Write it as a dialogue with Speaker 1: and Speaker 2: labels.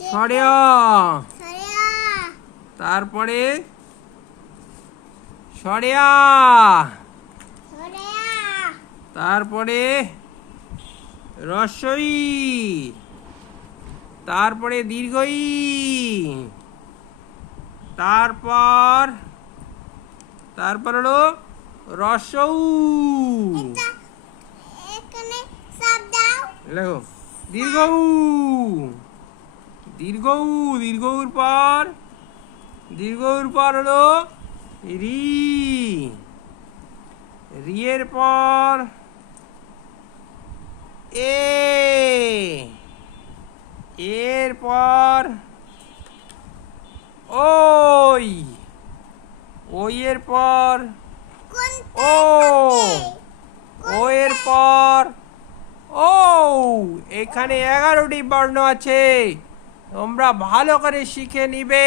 Speaker 1: সরিয়া তারপরে সরিয়া তারপরে রসই। তারপরে দীর্ঘই। তারপর তারপর হলো রসৌ
Speaker 2: এটা এখানে দাও
Speaker 1: লেখো দীর্ঘৌ দীর্ঘৌ দীর্ঘৌর পর দীর্ঘৌর পর হলো রি। রিয়ের পর এ। এর পর ওই। ওই এর পর ও। ও এর পর ও। এখানে এগারোটি বর্ণ আছে। তোমরা ভালো করে শিখে নিবে।